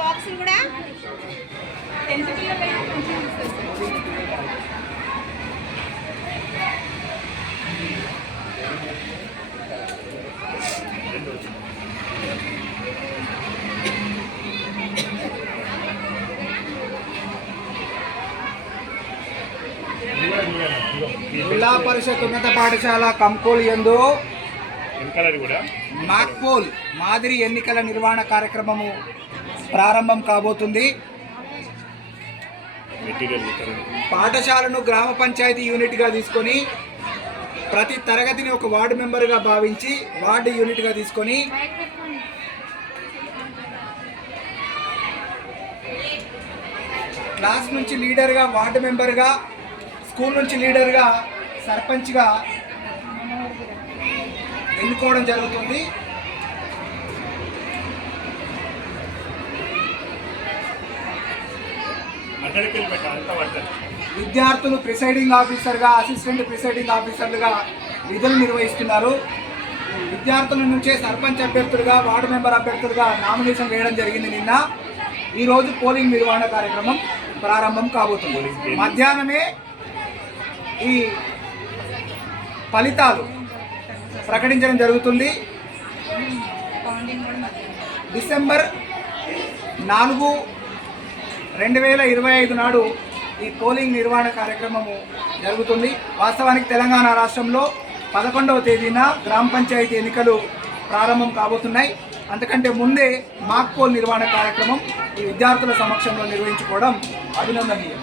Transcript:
బాక్సులు కూడా 10th పిల్లలైతే మంచిగా ఇస్తారు. జిల్లా పరిషత్ ఉన్నత పాఠశాల కంకోలు యందు మాక్పోల్ మాదిరి ఎన్నికల నిర్వహణ కార్యక్రమము ప్రారంభం కాబోతుంది. పాఠశాలను గ్రామ పంచాయతీ యూనిట్గా తీసుకొని ప్రతి తరగతిని ఒక వార్డు మెంబర్గా భావించి వార్డు యూనిట్గా తీసుకొని క్లాస్ నుంచి లీడర్గా వార్డు మెంబర్గా, స్కూల్ నుంచి లీడర్గా, సర్పంచ్గా ఎన్నుకోవడం జరుగుతుంది. విద్యార్థులు ప్రిసైడింగ్ ఆఫీసర్గా, అసిస్టెంట్ ప్రిసైడింగ్ ఆఫీసర్లుగా విధులు నిర్వహిస్తున్నారు. విద్యార్థుల నుంచే సర్పంచ్ అభ్యర్థులుగా, వార్డు మెంబర్ అభ్యర్థులుగా నామినేషన్ వేయడం జరిగింది నిన్న. ఈరోజు పోలింగ్ నిర్వహణ కార్యక్రమం ప్రారంభం కాబోతుంది. మధ్యాహ్నమే ఈ ఫలితాలు ప్రకటించడం జరుగుతుంది. డిసెంబర్ 4, 2025 నాడు ఈ పోలింగ్ నిర్వహణ కార్యక్రమము జరుగుతుంది. వాస్తవానికి తెలంగాణ రాష్ట్రంలో 11వ తేదీన గ్రామ పంచాయతీ ఎన్నికలు ప్రారంభం కాబోతున్నాయి. అంతకంటే ముందే మాక్ పోల్ నిర్వహణ కార్యక్రమం ఈ విద్యార్థుల సమక్షంలో నిర్వహించుకోవడం అభినందనీయం.